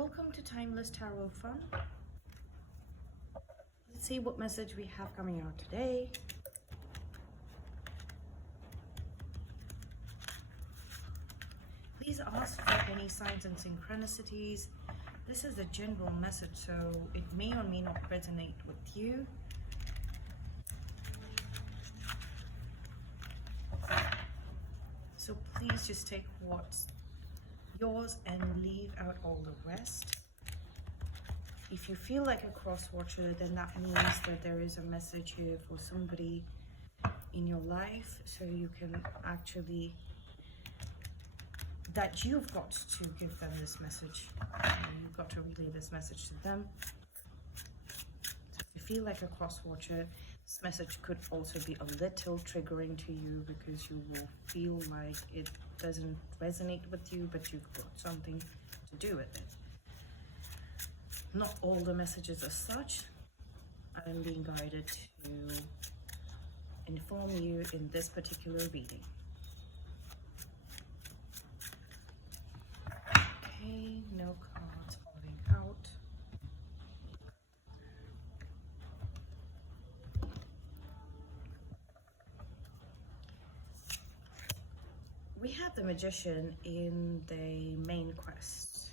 Welcome to Timeless Tarot Fun. Let's see what message we have coming out today. Please ask for any signs and synchronicities. This is a general message, so it may or may not resonate with you. So please just take what's yours and leave out all the rest. If you feel like a cross watcher, then that means that there is a message here for somebody in your life, so you can actually, that you've got to give them this message. You've got to relay this message to them. So if you feel like a cross watcher, this message could also be a little triggering to you because you will feel like it doesn't resonate with you, but you've got something to do with it. Not all the messages as such. I'm being guided to inform you in this particular reading. Okay, no cards falling out. We have the Magician in the main quest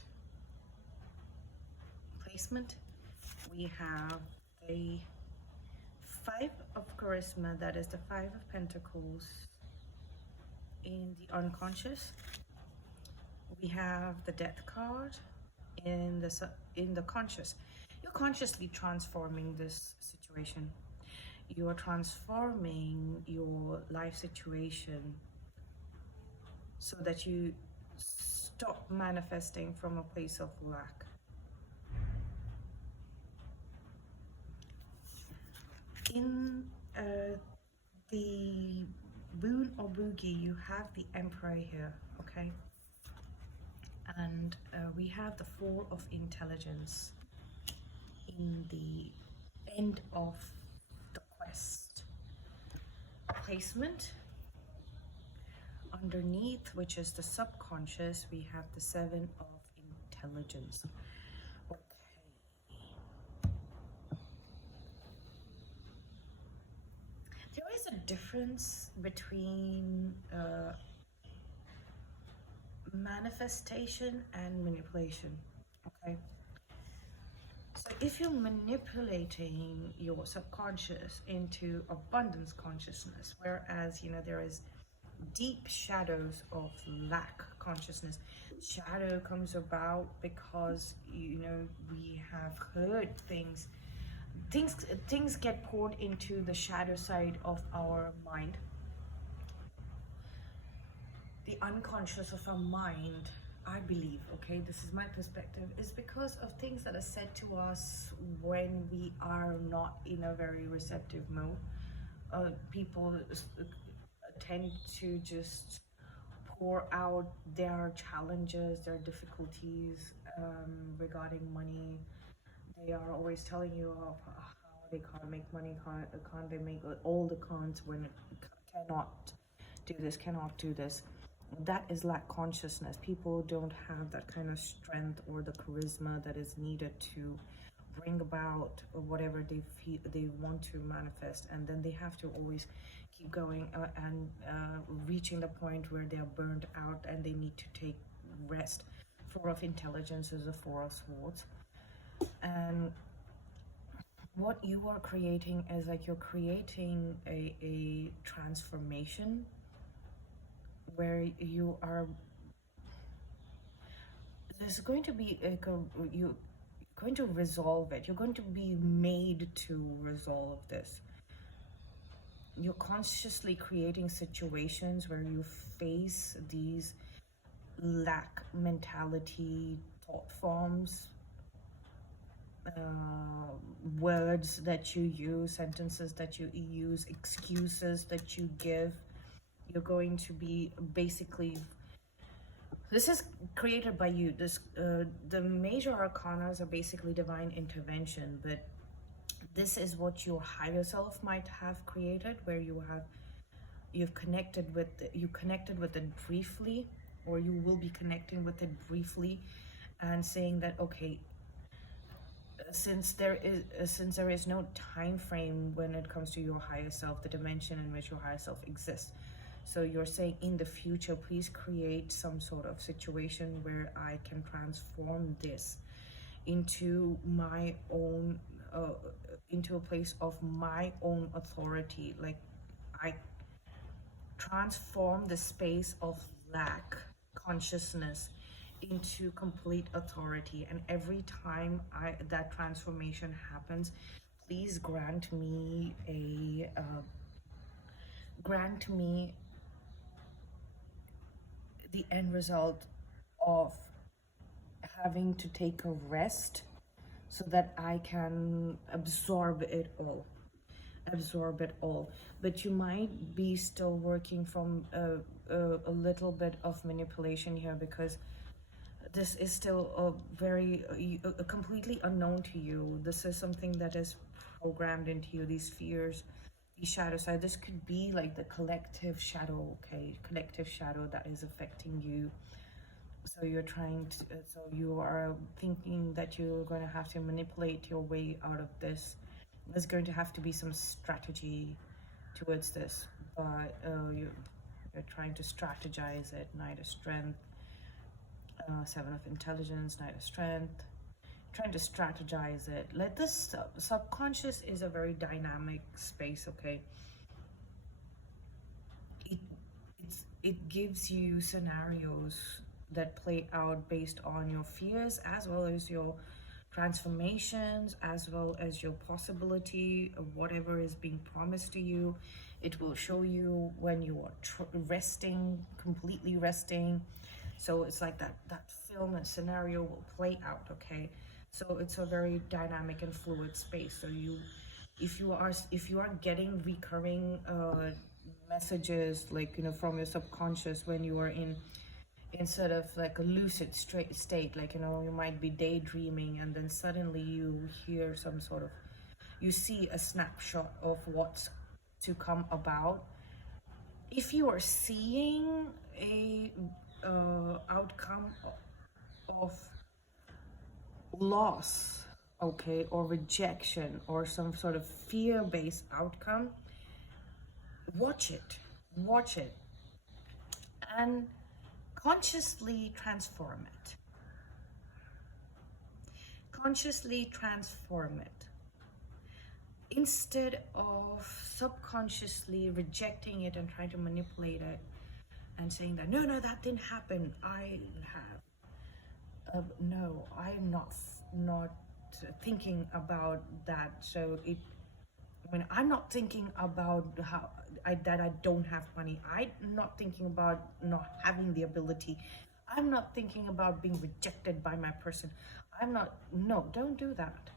placement. We have a 5 of Charisma, that is the 5 of Pentacles in the unconscious. We have the Death card in the conscious. You're consciously transforming this situation. You are transforming your life situation so that you stop manifesting from a place of lack. In the boon or boogie, you have the Emperor here, okay? And we have the 4 of Intelligence in the end of the quest placement. Underneath, which is the subconscious, we have the 7 of Intelligence. Okay. There is a difference between manifestation and manipulation, okay? So if you're manipulating your subconscious into abundance consciousness, whereas, you know, there is deep shadows of lack consciousness. Shadow comes about because, you know, we have heard things get poured into the shadow side of our mind. The unconscious of our mind, I believe, okay, this is my perspective, is because of things that are said to us when we are not in a very receptive mode. People tend to just pour out their challenges, their difficulties regarding money. They are always telling you how they can't make money, can't they make all the cons when it cannot do this. That is lack consciousness. People don't have that kind of strength or the charisma that is needed to bring about whatever they feel they want to manifest, and then they have to always keep going and reaching the point where they are burned out and they need to take rest. 4 of Intelligence is the 4 of Swords, and what you are creating is like you're creating a transformation where you are, there's going to be you're going to resolve it. You're going to be made to resolve this. You're consciously creating situations where you face these lack mentality, thought forms, words that you use, sentences that you use, excuses that you give. You're going to be basically, this is created by you. This the major arcanas are basically divine intervention, but this is what your higher self might have created, where you've connected with it briefly, or you will be connecting with it briefly, and saying that, okay, since there is no time frame when it comes to your higher self, the dimension in which your higher self exists. So you're saying in the future, please create some sort of situation where I can transform this into my own, into a place of my own authority. Like, I transform the space of lack consciousness into complete authority, and every time that transformation happens, please grant me the end result of having to take a rest so that I can absorb it all. But you might be still working from a little bit of manipulation here, because this is still a completely unknown to you. This is something that is programmed into you, these fears, these shadow side. This could be like the collective shadow, okay, collective shadow that is affecting you. So you're trying to, so you are thinking that you're going to have to manipulate your way out of this. There's going to have to be some strategy towards this, but you're trying to strategize it. Knight of Strength, Seven of Intelligence, Knight of Strength, trying to strategize it. Let this subconscious is a very dynamic space, okay? It gives you scenarios that play out based on your fears, as well as your transformations, as well as your possibility of whatever is being promised to you. It will show you when you are resting, completely resting. So it's like that film and scenario will play out, okay? So it's a very dynamic and fluid space. So if you are getting recurring messages, like, you know, from your subconscious when you are instead of like a lucid state, like, you know, you might be daydreaming and then suddenly you hear some sort of, you see a snapshot of what's to come about. If you are seeing a outcome of loss, okay, or rejection, or some sort of fear-based outcome, watch it and consciously transform it. Consciously transform it. Instead of subconsciously rejecting it and trying to manipulate it and saying that, no, that didn't happen, I have. No, I'm not thinking about that. So when I'm not thinking about that I don't have money, I'm not thinking about not having the ability, I'm not thinking about being rejected by my person, no, don't do that.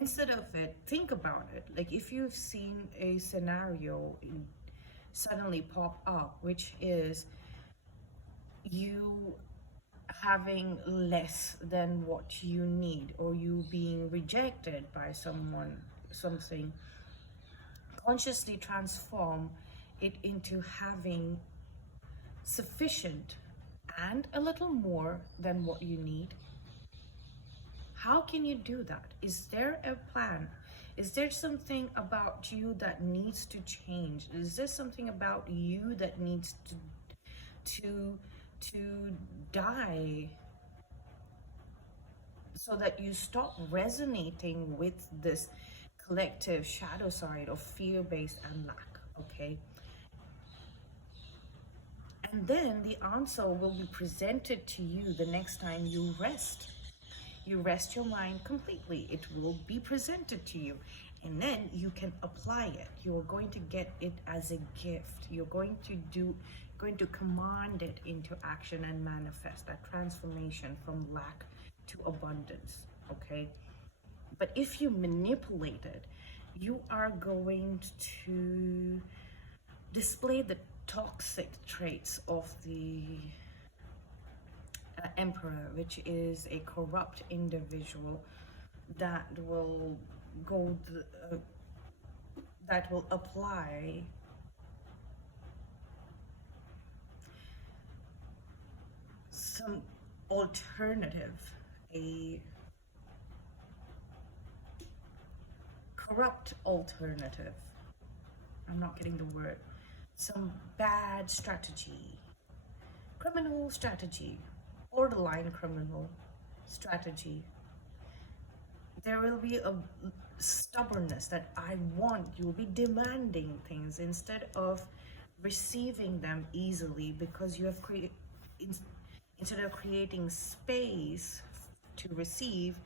Instead of it, think about it. Like, if you've seen a scenario suddenly pop up, which is you having less than what you need, or you being rejected by someone, something, consciously transform it into having sufficient and a little more than what you need. How can you do that? Is there a plan? Is there something about you that needs to change? Is there something about you that needs to die, so that you stop resonating with this collective shadow side of fear-based and lack, okay? And then the answer will be presented to you the next time you rest. You rest your mind completely. It will be presented to you, and then you can apply it. You're going to get it as a gift. You're going to command it into action and manifest that transformation from lack to abundance, okay? But if you manipulate it, you are going to display the toxic traits of the emperor, which is a corrupt individual that will apply some alternative, a corrupt alternative. I'm not getting the word. Some bad strategy, criminal strategy, borderline criminal strategy. There will be a stubbornness that I want. You'll be demanding things instead of receiving them easily, because you have created, instead of creating space to receive,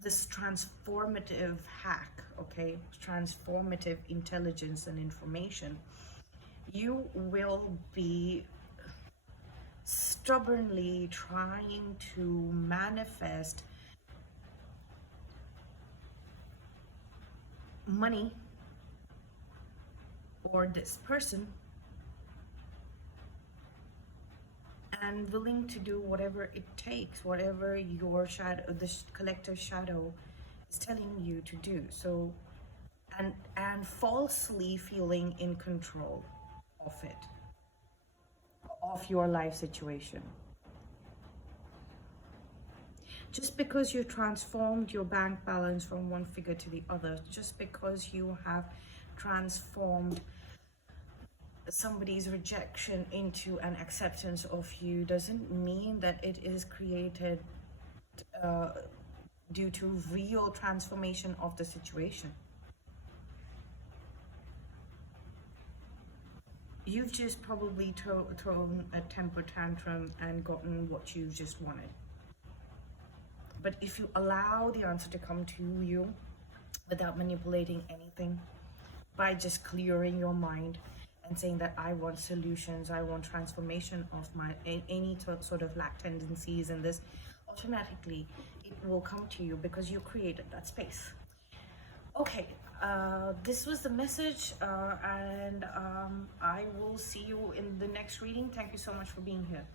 this transformative hack, okay, transformative intelligence and information, you will be stubbornly trying to manifest money or this person, and willing to do whatever it takes, whatever your shadow, the collective shadow is telling you to do. So, and falsely feeling in control of it, of your life situation. Just because you transformed your bank balance from one figure to the other, just because you have transformed somebody's rejection into an acceptance of you, doesn't mean that it is created due to real transformation of the situation. You've just probably thrown a temper tantrum and gotten what you just wanted. But if you allow the answer to come to you without manipulating anything, by just clearing your mind and saying that I want solutions, I want transformation of my any sort of lack tendencies in this, automatically it will come to you because you created that space. Okay, this was the message, and I will see you in the next reading. Thank you so much for being here.